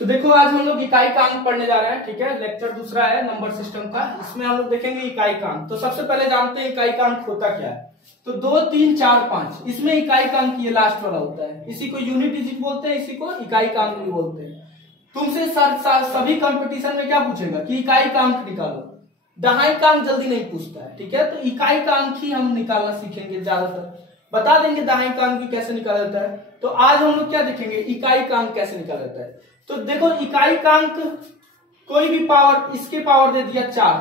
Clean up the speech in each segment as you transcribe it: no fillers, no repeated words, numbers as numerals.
तो देखो आज हम लोग इकाई का अंक पढ़ने जा रहे हैं। ठीक है, लेक्चर दूसरा है नंबर सिस्टम का। इसमें हम लोग देखेंगे इकाई का अंक। तो सबसे पहले जानते हैं इकाई का अंक होता क्या है। तो 2, 3, 4, 5 इसमें इकाई का अंक ये लास्ट वाला होता है। इसी को यूनिट डिजिट बोलते हैं, इसी को इकाई का अंक भी बोलते हैं। तुमसे सभी कंपटीशन में क्या पूछेगा कि इकाई का अंक निकालो, दहाई का अंक जल्दी नहीं पूछता है। ठीक है, तो इकाई का अंक ही हम निकालना सीखेंगे। ज्यादातर बता देंगे दहाई का अंक भी कैसे निकाला जाता है। तो आज हम लोग क्या देखेंगे, इकाई का अंक कैसे निकाला जाता है। तो देखो इकाई का अंक कोई भी पावर, इसके पावर दे दिया 4,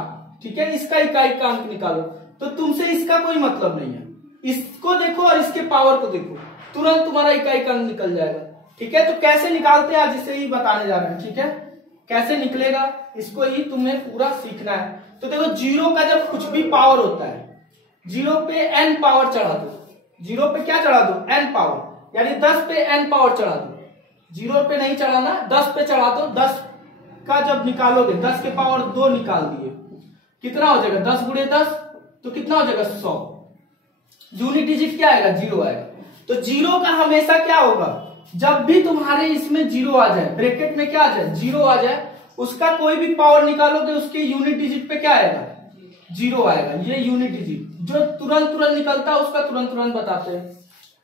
ठीक है, इसका इकाई का अंक निकालो। तो तुमसे इसका कोई मतलब नहीं है, इसको देखो और इसके पावर को देखो, तुरंत तुम्हारा इकाई का अंक निकल जाएगा। ठीक है, तो कैसे निकालते हैं आज इसे ही बताने जा रहे हैं। ठीक है, कैसे निकलेगा इसको ही तुम्हें पूरा सीखना है। तो देखो जीरो का जब कुछ भी पावर होता है, जीरो पे n पावर चढ़ा दो। जीरो पे क्या चढ़ा दो, n पावर, यानी 10 पे n पावर चढ़ा दो। जीरो पे नहीं चढ़ाना, 10 पे चढ़ा दो। 10 का जब निकालोगे, 10 के पावर 2 निकाल दिए, कितना हो जाएगा, 10 गुणे 10 तो कितना हो जाएगा, 100। यूनिट डिजिट क्या आएगा, जीरो आएगा। तो जीरो का हमेशा क्या होगा, जब भी तुम्हारे इसमें जीरो आ जाए, ब्रैकेट में क्या आ जाए, जीरो आ जाए, उसका कोई भी पावर निकालोगे उसके यूनिट डिजिट पे क्या आएगा, जीरो आएगा। ये यूनिट डिजिट जो तुरंत तुरंत निकलता है उसका तुरंत तुरंत बताते हैं।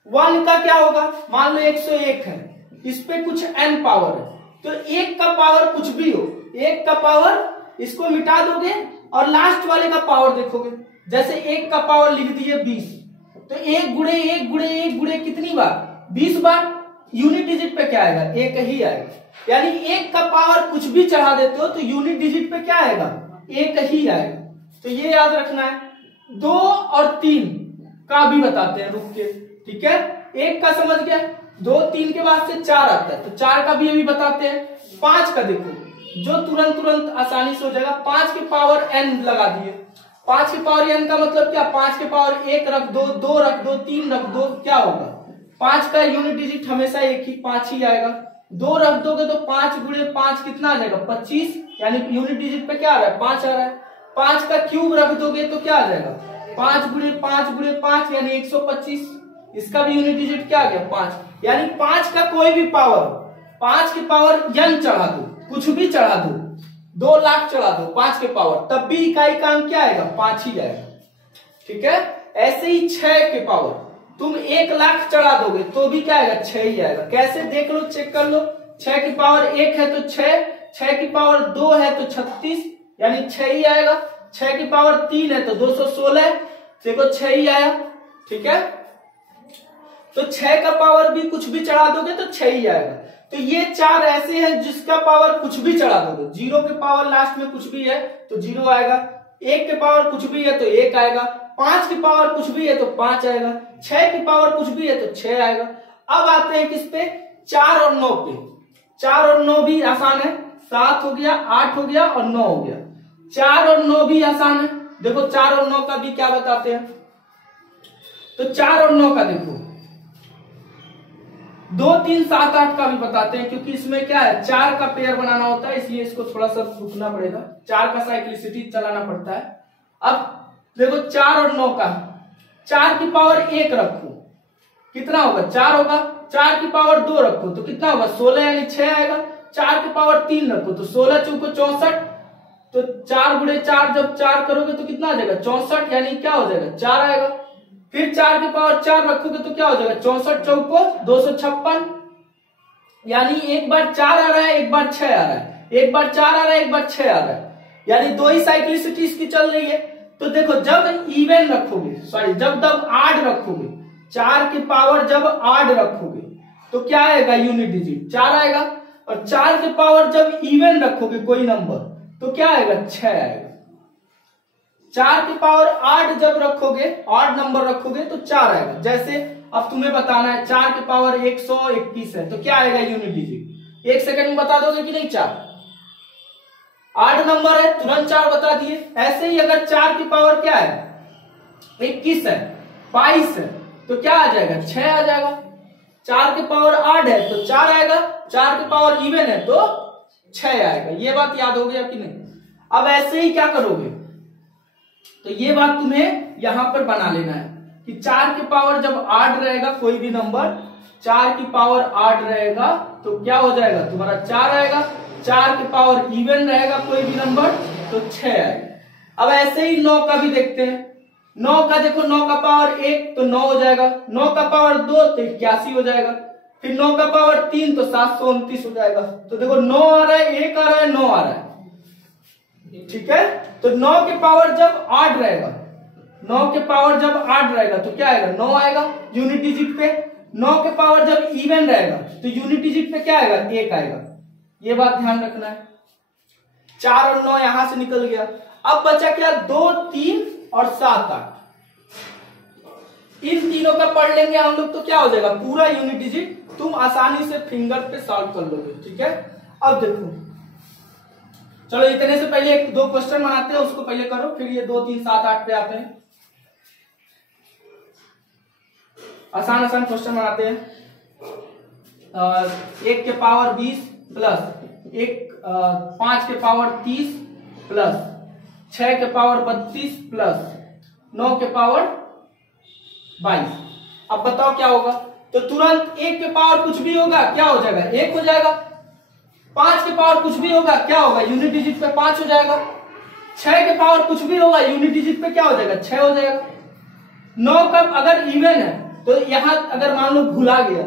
1 का क्या होगा, मान लो 101 है, इस पे कुछ n पावर है, तो 1 का पावर कुछ भी हो, 1 का पावर इसको मिटा दोगे और लास्ट वाले का पावर देखोगे। जैसे 1 का पावर लिख दिए 20, तो 1 गुणे 1 गुणे 1 गुणे कितनी बार, 20 बार। यूनिट डिजिट पे क्या आएगा, 1 ही आएगा। यानी 1 का पावर कुछ भी चढ़ा देते हो तो यूनिट डिजिट पे क्या आएगा, 1 ही आएगा। तो ये याद रखना है। 2 और 3 का भी बताते हैं, रुक के। ठीक है, 1 का समझ गया, 2, 3 के बाद से 4 आता है, तो 4 का भी अभी बताते हैं। 5 का देखो, जो तुरंत तुरंत आसानी से हो जाएगा, 5 के पावर n लगा दिए। 5 के पावर n का मतलब क्या, 5 के पावर 1 रख दो, 2 रख दो, 3 रख दो, क्या होगा, 5 का यूनिट डिजिट हमेशा एक ही 5 ही आएगा। 2 रख दोगे तो 5 गुणे 5 कितना आ जाएगा, 25, यानी यूनिट डिजिट पे क्या आ रहा है, 5 आ रहा है। 5 का क्यूब रख दोगे तो क्या आ जाएगा, 5 गुणे 5 गुणे 5 यानी 125, इसका भी यूनिट डिजिट क्या आ गया, 5। यानी 5 का कोई भी पावर, 5 के पावर n चढ़ा दो, कुछ भी चढ़ा दो, 2 लाख चढ़ा दो 5 के पावर, तब भी इकाई का अंक क्या आएगा, 5 ही आएगा। ठीक है, ऐसे ही 6 के पावर तुम 1 लाख चढ़ा दोगे तो भी क्या आएगा, 6 ही आएगा। कैसे देख लो, चेक कर लो। 6 की पावर 1 है तो 6, 6 की पावर 2 है तो 36, यानी 6 ही आएगा। 6 की पावर 3 है तो 216, देखो 6 ही आया। ठीक है, तो 6 का पावर भी कुछ भी चढ़ा दोगे तो 6 ही आएगा। तो ये 4 ऐसे हैं जिसका पावर कुछ भी चढ़ा दोगे, 0 के पावर लास्ट में कुछ भी है तो 0 आएगा, 1 के पावर कुछ भी है तो 1 आएगा, 5 की पावर कुछ भी है तो 5 आएगा, 6 की पावर कुछ भी है तो 6 आएगा। अब आते हैं किस पे, 4 और 9 पे। 4 और 9 भी आसान है, 7 हो गया, 8 हो गया और 9 हो गया। 4 और 9 भी आसान है। देखो 4 और 9 का भी क्या बताते हैं, तो 4 और 9 का देखो, 2, 3, 7, 8 का भी बताते हैं, क्योंकि इसमें क्या है, 4 का पेयर बनाना होता है, इसलिए इसको थोड़ा सा रुकना पड़ेगा, 4 का साइक्लिसिटी चलाना पड़ता है। अब देखो 4 और 9 का, 4 की पावर 1 रखो, कितना होगा, 4 होगा। 4 की पावर 2 रखो तो कितना होगा, 16, यानी 6 आएगा। 4 की पावर 3 रखो तो 16 चौको 64, तो 4 गुणे 4 जब 4 करोगे तो कितना आ जाएगा, 64, यानी क्या हो जाएगा, 4 आएगा। फिर 4 की पावर 4 रखोगे तो क्या हो जाएगा, 64 चौको 256, यानी एक बार 4 आ रहा है, एक बार 6 आ रहा है, एक बार 4 आ रहा है, एक बार 6 आ रहा है, यानी 2 ही साइक्लिसिटी इसकी चल रही है। तो देखो जब इवन रखोगे, सॉरी जब आड रखोगे, 4 की पावर जब आड रखोगे तो क्या आएगा, यूनिट डिजिट 4 आएगा। और 4 की पावर जब इवन रखोगे कोई नंबर तो क्या आएगा, 6 आएगा। 4 की पावर आड जब रखोगे, आड नंबर रखोगे तो 4 आएगा। जैसे अब तुम्हें बताना है 4 की पावर 121 है तो क्या आएगा यूनिट डिजिट, 1 सेकंड में बता दोगे कि नहीं, 4 आड नंबर है, तुरंत 4 बता दिए। ऐसे ही अगर 4 की पावर क्या है, 21 है, 22 है, तो क्या आ जाएगा, 6 आ जाएगा। 4 की पावर आड है तो 4 आएगा, 4 की पावर इवन है तो 6 आएगा। ये बात याद हो गया कि नहीं। अब ऐसे ही क्या करोगे, तो ये बात तुम्हें यहां पर बना लेना है कि 4 की पावर जब आड रहेगा कोई भी नंबर 4 की पावर 8 रहेगा तो क्या हो जाएगा तुम्हारा 4 आएगा। 4 की पावर इवन रहेगा कोई भी नंबर तो 6 आएगा। अब ऐसे ही 9 का भी देखते हैं। 9 का देखो, 9 का पावर 1 तो 9 हो जाएगा, 9 का पावर 2 तो 81 हो जाएगा, फिर 9 का पावर 3 तो 729 हो जाएगा। तो देखो 9 आ रहा है, 1 आ रहा है, 9 आ रहा है, ठीक है। तो 9 के पावर जब 8 रहेगा, 9 के पावर जब 8 रहेगा तो क्या आएगा 9 आएगा यूनिट डिजिट पे। 9 के पावर जब इवन रहेगा तो यूनिट डिजिट पे क्या आएगा 1 आएगा। ये बात ध्यान रखना है। 4 और 9 यहां से निकल गया। अब बचा क्या 2, 3 और 7, 8। इन तीनों का पढ़ लेंगे हम लोग तो क्या हो जाएगा पूरा यूनिट डिजिट तुम आसानी से फिंगर पे सॉल्व कर लोगे, ठीक है। अब देखो चलो इतने से पहले 1-2 क्वेश्चन बनाते हैं, उसको पहले करो, फिर ये 2, 3, 7, 8 पे आते हैं। आसान आसान क्वेश्चन बनाते हैं। 1 के पावर 20 प्लस 5 के पावर 30 प्लस 6 के पावर 32 प्लस 9 के पावर 22। अब बताओ क्या होगा। तो तुरंत 1 के पावर कुछ भी होगा क्या हो जाएगा 1 हो जाएगा। 5 के पावर कुछ भी होगा क्या होगा यूनिट डिजिट पे 5 हो जाएगा। 6 के पावर कुछ भी होगा यूनिट डिजिट पे क्या हो जाएगा 6 हो जाएगा। 9 का अगर इवन है तो यहां अगर मान लो भूला गया,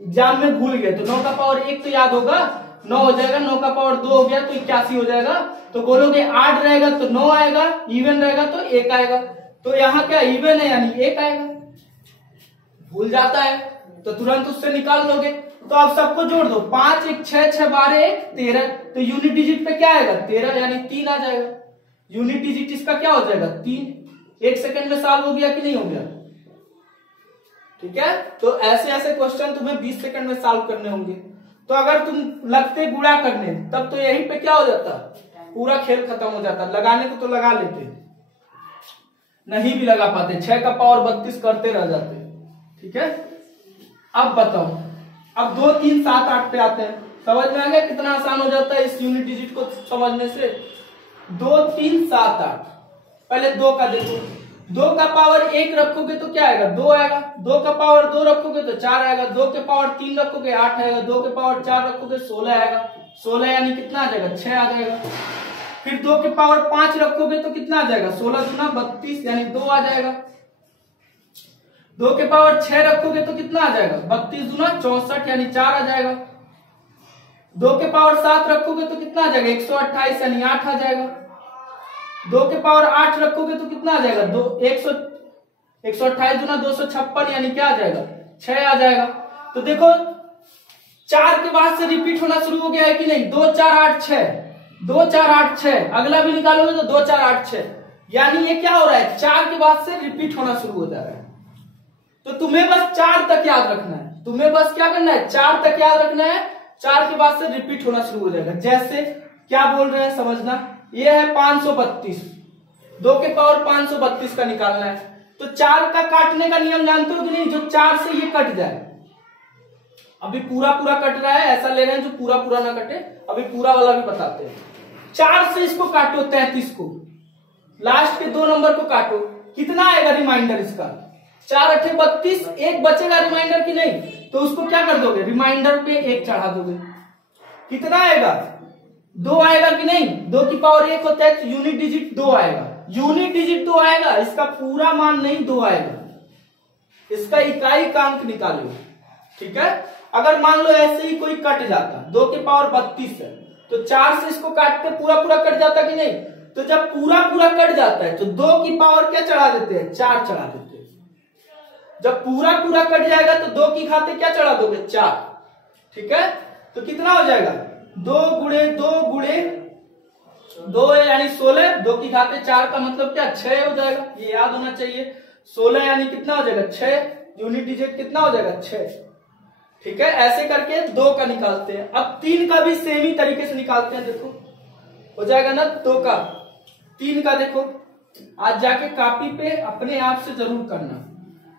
एग्जाम में भूल गए, तो 9 का पावर 1 तो याद होगा 9 हो जाएगा। 9 का पावर 2 हो गया तो 81 हो जाएगा। तो बोलोगे 8 रहेगा तो 9 आएगा, इवन रहेगा तो 1 आएगा। तो यहाँ क्या इवन है यानी 1 आएगा। भूल जाता है तो तुरंत उससे निकाल लोगे। तो आप सबको जोड़ दो, 5 1 6 6 12 1 13। तो यूनिट डिजिट पे क्या आएगा 13 यानी 3 आ जाएगा। यूनिट डिजिट इसका क्या हो जाएगा 3। 1 सेकंड में सॉल्व हो गया कि नहीं हो गया, ठीक है। तो ऐसे ऐसे क्वेश्चन तुम्हें 20 सेकंड में सॉल्व करने होंगे। तो अगर तुम लगते गुणा करने तब तो यहीं पे क्या हो जाता पूरा खेल खत्म हो जाता। लगाने को तो लगा लेते, नहीं भी लगा पाते, 6 का पावर 32 करते रह जाते, ठीक है। अब बताओ, अब 2 3 7 8 पे आते हैं। समझ में आ गया कितना आसान हो जाता है इस यूनिट डिजिट को समझने से। 2 3 7 8। पहले 2 का देखो, 2 का पावर 1 रखोगे तो क्या आएगा 2 आएगा। 2 का पावर 2 रखोगे तो 4 आएगा। 2 के पावर 3 रखोगे 8 आएगा। 2 के पावर 4 रखोगे 16 आएगा। 16 यानी कितना आ जाएगा 6 आ जाएगा। फिर 2 के पावर 5 रखोगे तो कितना आ जाएगा 16 दूना 32 यानी 2 आ जाएगा। 2 के पावर 6 रखोगे तो कितना आ जाएगा 32 दूना 64 यानी 4 आ जाएगा। 2 के पावर 7 रखोगे तो कितना आ जाएगा 128 यानी 8 आ जाएगा। 2 के पावर 8 रखोगे तो कितना आ जाएगा 128 दूना 256 यानी क्या आ जाएगा 6 आ जाएगा। तो देखो 4 के बाद से रिपीट होना शुरू हो गया है कि नहीं। 2 4 8 6, 2 4 8 6। अगला भी निकालोगे तो 2 4 8 6 यानी ये क्या हो रहा है 4 के बाद से रिपीट होना शुरू हो जा रहा है। तो तुम्हें बस 4 तक याद रखना है। तुम्हें बस क्या करना है 4 तक याद रखना है। 4 के बाद से रिपीट होना शुरू हो जाएगा। जैसे क्या बोल रहे हैं समझना, ये है 532, 2 के पावर 532 का निकालना है। तो 4 का काटने का नियम जानते हो कि नहीं, जो 4 से ये कट जाए। अभी पूरा पूरा कट रहा है, ऐसा ले रहे हैं जो पूरा पूरा ना कटे। अभी पूरा वाला भी बताते हैं। 4 से इसको काटो 33 को, लास्ट के 2 नंबर को काटो, कितना आएगा रिमाइंडर इसका 4 8 32। एक बचेगा रिमाइंडर की नहीं, तो उसको क्या कर दोगे रिमाइंडर पे 1 चढ़ा दोगे। कितना आएगा 2 आएगा कि नहीं। 2 की पावर 1 होता है तो यूनिट डिजिट 2 आएगा। यूनिट डिजिट 2 आएगा, इसका पूरा मान नहीं 2 आएगा। इसका इकाई का अंक निकालो, ठीक है। अगर मान लो ऐसे ही कोई कट जाता, 2 के पावर 32 है तो 4 से इसको काटते पूरा पूरा कट जाता कि नहीं। तो जब पूरा पूरा कट जाता है तो 2 की पावर क्या चढ़ा देते हैं 4 चढ़ा देते हैं। जब पूरा पूरा कट जाएगा तो 2 की खाते क्या चढ़ा दोगे 4, ठीक है। तो कितना हो जाएगा 2 गुणे 2 गुणे 2 यानी 16। 2 की खाते 4 का मतलब क्या 6 हो जाएगा, ये याद होना चाहिए। 16 यानी कितना हो जाएगा 6। यूनिट डिजिट कितना हो जाएगा 6, ठीक है। ऐसे करके 2 का निकालते हैं। अब 3 का भी सेम ही तरीके से निकालते हैं। देखो हो जाएगा ना 2 का 3 का। देखो आज जाके कॉपी पे अपने आप से जरूर करना।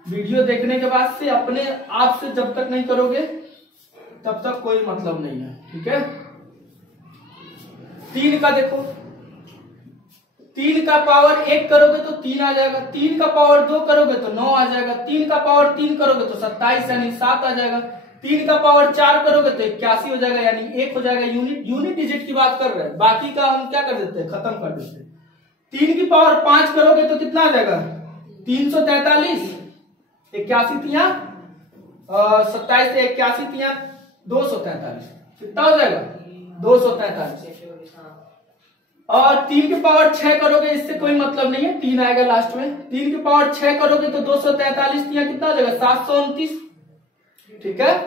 वीडियो देखने के बाद से अपने आप से जब तक नहीं करोगे तब तक कोई मतलब नहीं है, ठीक है। 3 का देखो 3 का पावर 1 करोगे तो 3 आ जाएगा, 3 का पावर 2 करोगे तो 9 आ जाएगा, 3 का पावर 3 करोगे तो 27 यानी 7 आ जाएगा, 3 का पावर 4 करोगे तो 81 हो जाएगा यानी 1 हो जाएगा। यूनिट डिजिट की बात कर रहे हैं, बाकी का हम क्या कर देते हैं, खत्म कर देते हैं। 3 की पावर 5 करोगे तो कितना आ जाएगा 343, 81 तिया 27 से 81 तिया 243, कितना हो जाएगा 243। और 3 की पावर 6 करोगे, इससे कोई मतलब नहीं है, 3 आएगा लास्ट में। 3 की पावर 6 करोगे तो 243 तिया कितना हो जाएगा 729, ठीक है।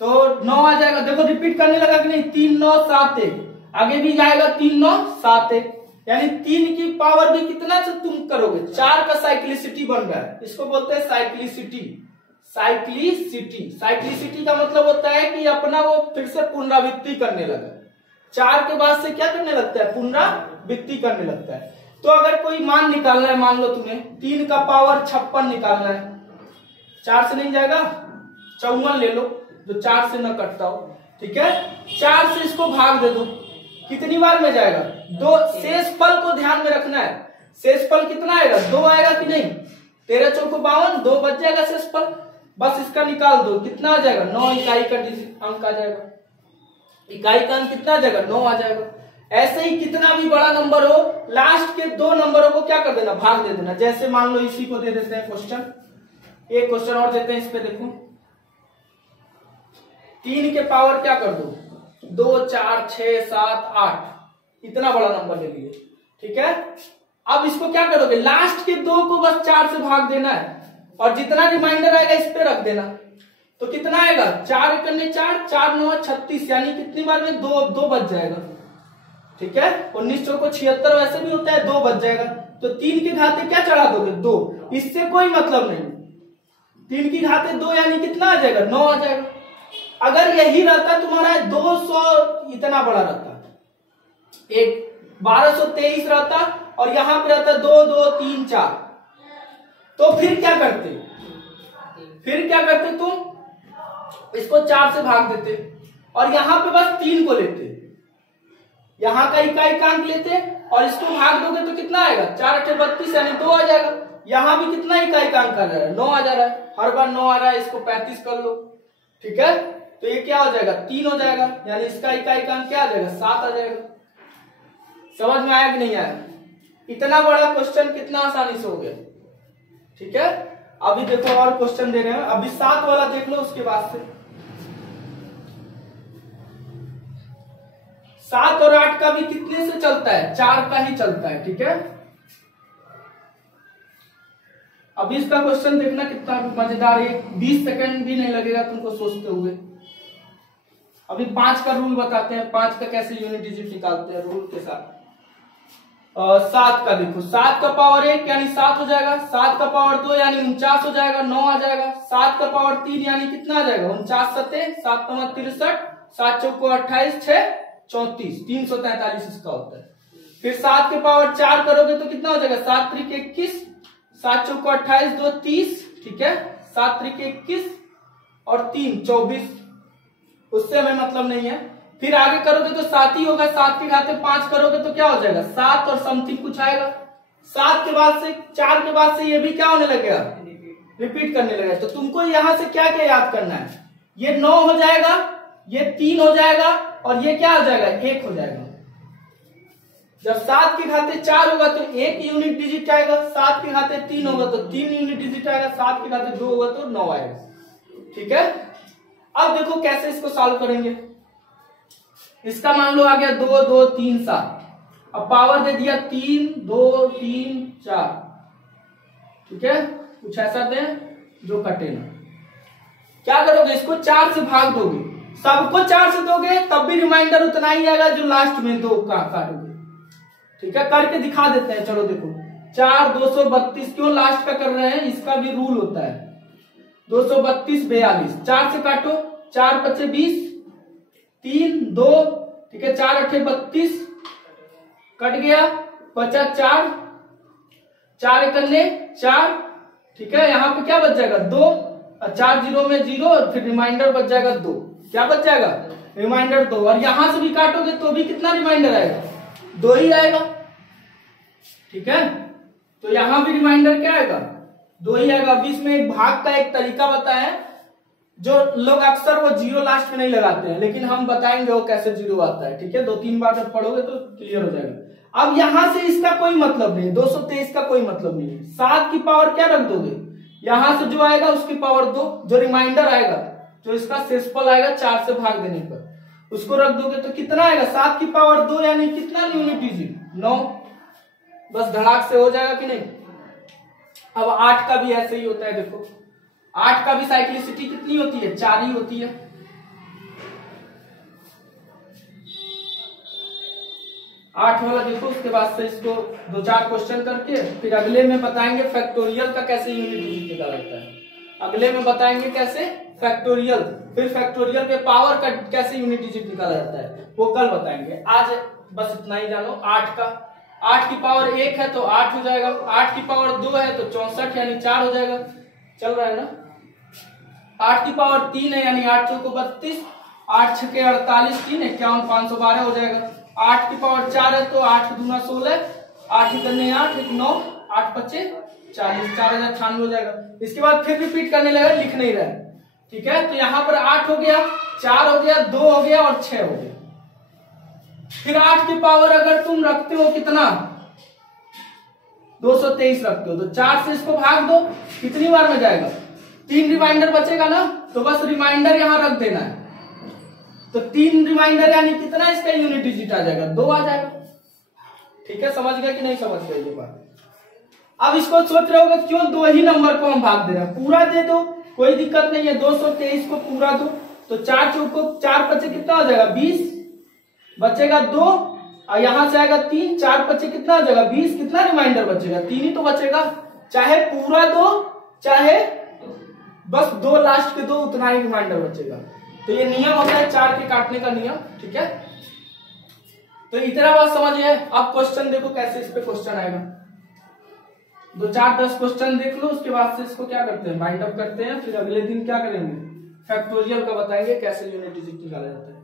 तो 9 आ जाएगा, देखो रिपीट करने लगा कि नहीं, 3 9 7 1, आगे भी जाएगा 3 9 7 1, यानी 3 की पावर भी कितना से तुम करोगे 4 का साइक्लिसिटी बन रहा है, इसको बोलते हैं साइक्लिसिटी। साइक्लिसिटी का मतलब होता है कि अपना वो फिर से पुनरावृत्ति करने लगा, 4 के बाद से क्या करने लगता है, पुनरावृत्ति करने लगता है। तो अगर कोई मान निकालना है, मान लो तुम्हें 3 का पावर 56 निकालना है, 4 से नहीं जाएगा, 54 ले लो जो 4 से न कटता हो, ठीक है। 4 से इसको भाग दे दो, कितनी बार में जाएगा 2, शेषफल को ध्यान में रखना है, शेषफल कितना आएगा 2 आएगा कि नहीं, 13 चौको 52, 2 बच जाएगा शेषफल, बस इसका निकाल दो, कितना आ जाएगा 9 इकाई का अंक आ जाएगा, इकाई का अंक कितना आ जाएगा 9 आ जाएगा। ऐसे ही कितना भी बड़ा नंबर हो, लास्ट के 2 नंबरों को क्या कर देना, भाग दे देना। जैसे मान लो इसी को दे देते हैं क्वेश्चन, एक क्वेश्चन और देते हैं, इस पे देखो 3 के पावर क्या कर दो 2 4 6 7 8, इतना बड़ा नंबर ले लिए, ठीक है। अब इसको क्या करोगे, लास्ट के 2 को बस 4 से भाग देना है और जितना रिमाइंडर आएगा इस पे रख देना, तो कितना आएगा 4 करने 4 4 9 36, यानी कितनी बार में 2 बच जाएगा, ठीक है। 19 चौको 76 वैसे भी होता है, 2 बच जाएगा। तो 3 की घाते क्या चढ़ा दोगे 2, इससे कोई मतलब नहीं, 3 की घाते 2 यानी कितना आ जाएगा 9 आ जाएगा। अगर यही रहता तुम्हारा 200 इतना बड़ा रहता, एक 1223 रहता और यहां पे रहता 2 2 3 4, तो फिर क्या करते, तुम इसको 4 से भाग देते और यहां पे बस 3 को लेते, यहां का इकाई का अंक लेते और इसको भाग दोगे तो कितना आएगा 4 8 32 यानी 2 आ जाएगा। यहां भी कितना इकाई का अंक आ जा रहा है 9 आ जा रहा है, हर बार 9 आ रहा है, इसको 35 कर लो, ठीक है। तो ये क्या हो जाएगा 3 हो जाएगा, यानी इसका इकाई का अंक क्या आ जाएगा 7 आ जाएगा। समझ में आया कि नहीं आया, इतना बड़ा क्वेश्चन कितना आसानी से हो गया, ठीक है। अभी देखो और क्वेश्चन दे रहे हैं, अभी 7 वाला देख लो, उसके बाद से 7 और 8 का भी कितने से चलता है 4 का ही चलता है, ठीक है। अभी इसका क्वेश्चन देखना कितना मजेदार है, 20 सेकंड भी नहीं लगेगा तुमको सोचते हुए। अभी 5 का रूल बताते हैं, 5 का कैसे यूनिट डिजिट निकालते हैं रूल के साथ। 7 का देखो, 7 का पावर 1 यानी 7 हो जाएगा, 7 का पावर 2 यानी 49 हो जाएगा, 9 आ जाएगा, 7 का पावर 3 यानी कितना आ जाएगा 49 7 7 9 63, 7 चौको 28 6 34, 343 इसका होता है। फिर 7 के पावर 4 करोगे तो कितना हो जाएगा 7 त्रिक 21, 7 चौको 28 2 30, ठीक है, 7 त्रिक 21 और 3 24, उससे हमें मतलब नहीं है। फिर आगे करोगे तो 7 ही होगा, 7 के घाते 5 करोगे तो क्या हो जाएगा 7 और समथिंग कुछ आएगा। 7 के बाद से 4 के बाद से ये भी क्या होने लगेगा रिपीट करने लगेगा। तो तुमको यहां से क्या क्या याद करना है, ये 9 हो जाएगा, ये 3 हो जाएगा और ये क्या हो जाएगा 1 हो जाएगा। जब 7 के घाते 4 होगा तो 1 यूनिट डिजिट आएगा, 7 के घाते 3 होगा तो 3 यूनिट डिजिट आएगा, 7 के घाते 2 होगा तो 9 आएगा, ठीक है। अब देखो कैसे इसको सॉल्व करेंगे। इसका मान लो आ गया 2 2 3 7, अब पावर दे दिया 3 2 3 4, ठीक है, कुछ ऐसा दे जो कटे ना। क्या करोगे, इसको 4 से भाग दोगे, सबको 4 से दोगे तब भी रिमाइंडर उतना ही आएगा जो लास्ट में 2 का काटोगे, ठीक है। करके दिखा देते हैं, चलो देखो 4 232, क्यों लास्ट का कर रहे हैं, इसका भी रूल होता है 232 42, 4 से काटो, 4 5 20 3 2, ठीक है, 4 8 32 कट गया, बचा 4 4 इकन्ने 4, ठीक है। यहाँ पे क्या बच जाएगा 2 और 4 0 में 0 और फिर रिमाइंडर बच जाएगा 2, क्या बच जाएगा रिमाइंडर 2, और यहां से भी काटोगे तो भी कितना रिमाइंडर आएगा 2 ही आएगा, ठीक है। तो यहां भी रिमाइंडर क्या आएगा, 2 ही आएगा। अभी इसमें एक भाग का एक तरीका बताया, जो लोग अक्सर वो जीरो लास्ट में नहीं लगाते हैं, लेकिन हम बताएंगे वो कैसे जीरो आता है, ठीक है। 2-3 बार जब पढ़ोगे तो क्लियर हो जाएगा। अब यहां से इसका कोई मतलब नहीं, 223 का कोई मतलब नहीं है। 7 की पावर क्या रख दोगे, यहां से जो आएगा उसकी पावर 2, जो रिमाइंडर आएगा, जो इसका शेषफल आएगा 4 से भाग देने पर, उसको रख दोगे तो कितना आएगा, 7 की पावर 2 यानी कितना यूनिट डिजिट, 9। बस धड़ाक से हो जाएगा कि नहीं। अब 8 का भी ऐसे ही होता है, देखो 8 का भी साइक्लिसिटी कितनी होती है, 4 ही होती है। 8 वाला देखो, उसके बाद से इसको 2-4 क्वेश्चन करके फिर अगले में बताएंगे फैक्टोरियल का कैसे यूनिट डिजिट निकाला जाता है। अगले में बताएंगे कैसे फैक्टोरियल, फिर फैक्टोरियल के पावर का कैसे यूनिट डिजिट निकाला जाता है, वो कल बताएंगे। आज बस इतना ही जानो। 8 की पावर 1 है तो 8 हो जाएगा, 8 की पावर 2 है तो 64 यानी 4 हो जाएगा, चल रहा है ना। 8 की पावर 3 है यानी 8 चौको 32, 8 छके 48, 3 51, 512 हो जाएगा। 8 की पावर 4 है तो 8 दूना 16, 8 करने 8, 1 9, 8 पच्चे 40, 4096 हो जाएगा। इसके बाद फिर रिपीट करने लगा, लिख नहीं रहा है, ठीक है। तो यहाँ पर 8 हो गया, 4 हो गया, 2 हो गया और 6 हो गया। फिर 8 की पावर अगर तुम रखते हो कितना, 223 रखते हो, तो 4 से इसको भाग दो, कितनी बार में जाएगा, 3 रिमाइंडर बचेगा ना, तो बस रिमाइंडर यहां रख देना है। तो 3 रिमाइंडर यानी कितना इसका यूनिट डिजिट आ जाएगा, 2 आ जाएगा, ठीक है। समझ गए कि नहीं समझ गए ये बात। अब इसको सोच रहे होगा क्यों 2 ही नंबर को हम भाग दे रहे हैं, पूरा दे दो कोई दिक्कत नहीं है, 223 को पूरा दो, तो 4 चौको 4 पचे कितना हो जाएगा, 20 बचेगा 2, और यहां से आएगा 3, 4 पचे कितना हो जाएगा 20, कितना रिमाइंडर बचेगा, 3 ही तो बचेगा। चाहे पूरा दो चाहे बस 2 लास्ट के 2, उतना ही रिमाइंडर बचेगा। तो ये नियम होता है 4 के काटने का नियम, ठीक है। तो इतना बात समझिए। अब क्वेश्चन देखो कैसे इस पे क्वेश्चन आएगा, 2-4-10 क्वेश्चन देख लो, उसके बाद से इसको क्या करते हैं, बाइंड अप करते हैं। फिर अगले दिन क्या करेंगे, फैक्टोरियल का बताएंगे कैसे यूनिट डिजिट निकाला जाता है।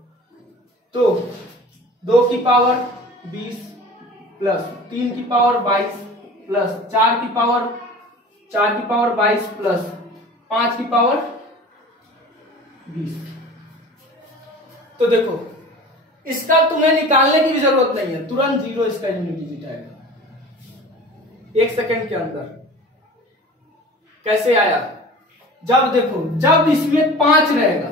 तो 2 की पावर 20 प्लस 3 की पावर 22 प्लस 4 की पावर 22 प्लस 5 की पावर 20। तो देखो इसका तुम्हें निकालने की भी जरूरत नहीं है, तुरंत 0 इसका यूनिट डिजिट आएगा 1 सेकेंड के अंदर। कैसे आया, जब देखो जब इसमें 5 रहेगा,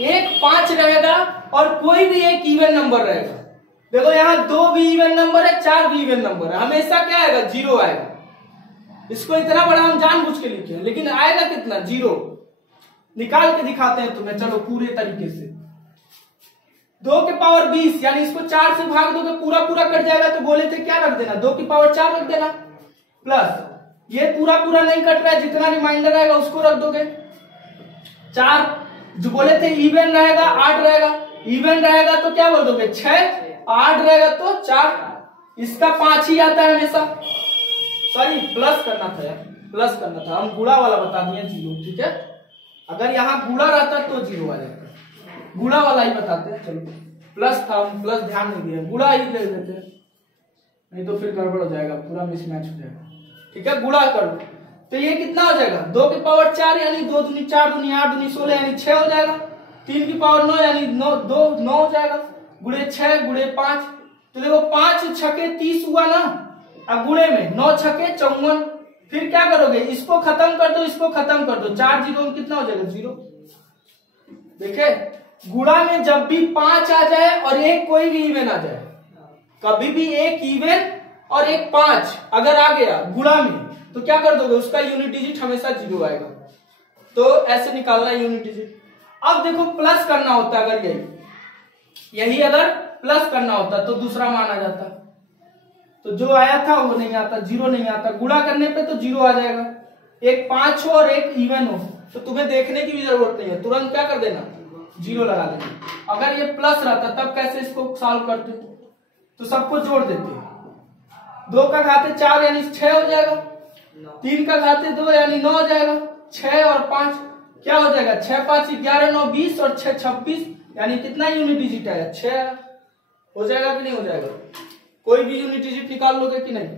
एक 5 रहेगा और कोई भी एक इवन नंबर रहेगा। देखो यहाँ 2 भी इवन नंबर है, 4 भी इवन नंबर है, हमेशा क्या आएगा, 0 आएगा। इसको इतना बड़ा हम जानबूझ के लिखे, लेकिन आएगा कितना, 0। निकाल के दिखाते हैं तुम्हें, चलो पूरे तरीके से। 2 के पावर 20 यानी इसको 4 से भाग दोगे पूरा पूरा कट जाएगा, तो बोले थे क्या रख देना, 2 की पावर 4 रख देना, प्लस ये पूरा पूरा नहीं कट रहा है, जितना रिमाइंडर आएगा उसको रख दोगे। 4 जो बोले थे इवन रहेगा 8 रहेगा, इवन रहेगा तो क्या बोल दोगे 6, 8 रहेगा तो 4, इसका 5 ही आता है हमेशा। सॉरी प्लस करना था यार, प्लस करना था, हम गुणा वाला बता दिए 0, ठीक है। अगर यहाँ गुणा रहता तो 0 आ जाता, गुणा वाला ही बताते हैं। चलो प्लस था, हम प्लस ध्यान नहीं दिया, गुणा ही ले लेते हैं, नहीं तो फिर गड़बड़ हो जाएगा, पूरा मिसमैच हो जाएगा, ठीक है। गुणा कर लो तो ये कितना हो जाएगा, 2 की पावर 4 यानी 2 दूनी 4 दूनी 8 दूनी 16 यानी 6 हो जाएगा। 3 की पावर 9 यानी 9 हो जाएगा, गुणे 6 गुणे 5, तो देखो 5 छके 30 हुआ ना, अब गुणे में 9 छके 54। फिर क्या करोगे, इसको खत्म कर दो, इसको खत्म कर दो, 4 0 में कितना हो जाएगा 0। देखे गुणा में जब भी 5 आ जाए और एक कोई भी इवन आ जाए, कभी भी एक इवन और एक 5 अगर आ गया गुणा में, तो क्या कर दोगे, उसका यूनिट डिजिट हमेशा 0 आएगा। तो ऐसे निकालना है यूनिट डिजिट। अब देखो प्लस करना होता, अगर यही अगर प्लस करना होता तो दूसरा मान आ जाता, तो जो आया था वो नहीं आता, 0 नहीं आता। गुणा करने पे तो 0 आ जाएगा, एक 5 हो और एक इवन हो, तो तुम्हें देखने की भी जरूरत नहीं है, तुरंत क्या कर देना 0 लगा देना। अगर ये प्लस रहता तब कैसे इसको सॉल्व करते, तो सबको जोड़ देते, 2 का घाते 4 यानी 6 हो जाएगा, 3 का घाते 2 यानी 9 हो जाएगा, 6 और 5 क्या हो जाएगा, 6 5 11 9 20 और 6 26 यानी कितना यूनिट डिजिट आया, 6 हो जाएगा कि नहीं हो जाएगा। कोई भी यूनिट डिजिट निकाल लोगे कि नहीं,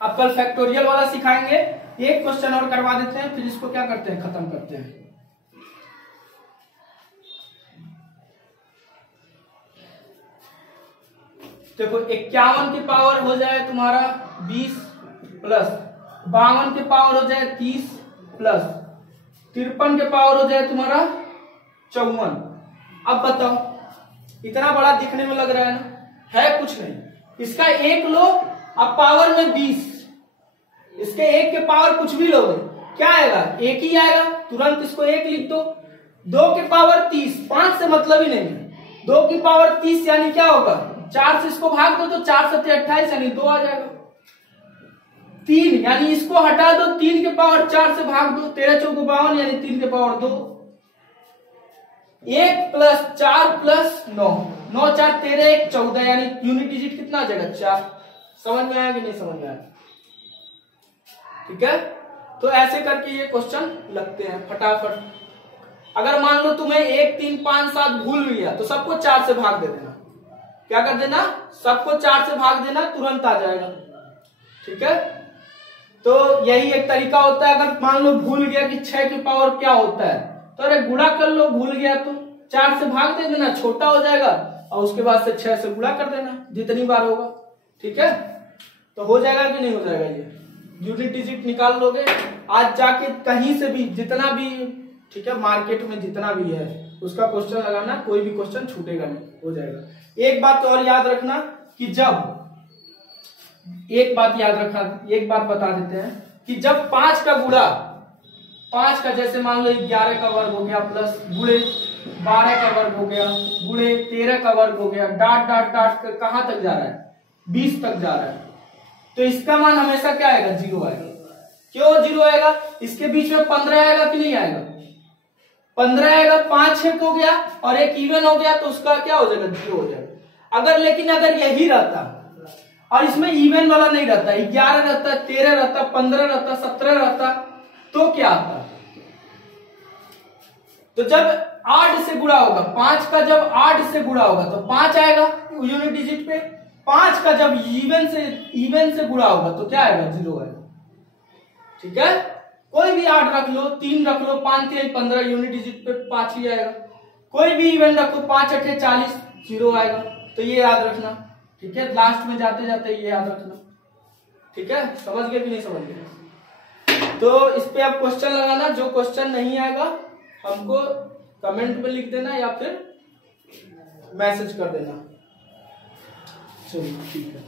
अब कल फैक्टोरियल वाला सिखाएंगे। एक क्वेश्चन और करवा देते हैं, फिर इसको क्या करते हैं, खत्म करते हैं। देखो 51 की पावर हो जाए तुम्हारा 20 प्लस 52 के पावर हो जाए 30 प्लस 53 के पावर हो जाए तुम्हारा 54। अब बताओ, इतना बड़ा दिखने में लग रहा है ना, है कुछ नहीं। इसका एक लो, अब पावर में 20, इसके एक के पावर कुछ भी लोगे क्या आएगा, एक ही आएगा, तुरंत इसको एक लिख दो। 2 के पावर 30, 5 से मतलब ही नहीं है। 2 की पावर 30 यानी क्या होगा, 4 से इसको भाग दो तो 4 7 28 यानी 2 आ जाएगा। 3 यानी इसको हटा दो, 3 के पावर 4 से भाग दो, 13 4 52 यानी 3 के पावर 2। 1 प्लस 4 प्लस 9, 9 4 13 1 14 यानी यूनिट डिजिट कितना आ जाएगा, 4। समझ में आया कि नहीं समझ में आया? ठीक है, तो ऐसे करके ये क्वेश्चन लगते हैं फटाफट। अगर मान लो तुम्हें 1 3 5 7 भूल गया तो सबको 4 से भाग दे देना। क्या कर देना, सबको 4 से भाग देना, तुरंत आ जाएगा। ठीक है, तो यही एक तरीका होता है। अगर मान लो भूल गया कि 6 की पावर क्या होता है, तो अरे गुणा कर लो, भूल गया तो 4 से भाग दे देना, छोटा हो जाएगा, और उसके बाद से 6 से गुणा कर देना जितनी बार होगा। ठीक है, तो हो जाएगा कि नहीं हो जाएगा, ये यूनिट डिजिट निकाल लोगे आज जाके कहीं से भी, जितना भी, ठीक है, मार्केट में जितना भी है उसका क्वेश्चन लगाना, कोई भी क्वेश्चन छूटेगा नहीं, हो जाएगा। एक बात और याद रखना कि जब, एक बात याद रखना, एक बात बता देते हैं कि जब 5 का गुणा, 5 का जैसे मान लो 11 का वर्ग हो गया प्लस गुणे 12 का वर्ग हो गया गुणे 13 का वर्ग हो गया, डाट डाट डाट कर कहां तक जा रहा है, 20 तक जा रहा है, तो इसका मान हमेशा क्या आएगा, 0 आएगा। क्यों 0 आएगा, इसके बीच में 15 आएगा कि नहीं आएगा, 15 आएगा, 5 1 हो गया और एक इवन हो गया, तो उसका क्या हो जाएगा, 0 हो जाएगा। अगर लेकिन अगर यही रहता और इसमें इवन वाला नहीं रहता, 11 रहता, 13 रहता, 15 रहता, 17 रहता, तो क्या आता, तो जब 8 से गुणा होगा, 5 का जब 8 से गुणा होगा तो 5 आएगा यूनिट डिजिट पे। 5 का जब इवन से गुणा होगा तो क्या आएगा, 0 आएगा। ठीक है, कोई भी 8 रख लो, 3 रख लो, 5 3 15 यूनिट डिजिट पे 5 ही आएगा। कोई भी इवन रखो, 5 8 40 0 आएगा। तो ये याद रखना। ठीक है, लास्ट में जाते जाते ये याद रखना। ठीक है, समझ गए कि नहीं समझ गए? तो इस पे आप क्वेश्चन लगाना, जो क्वेश्चन नहीं आएगा हमको कमेंट में लिख देना या फिर मैसेज कर देना। चलिए ठीक है।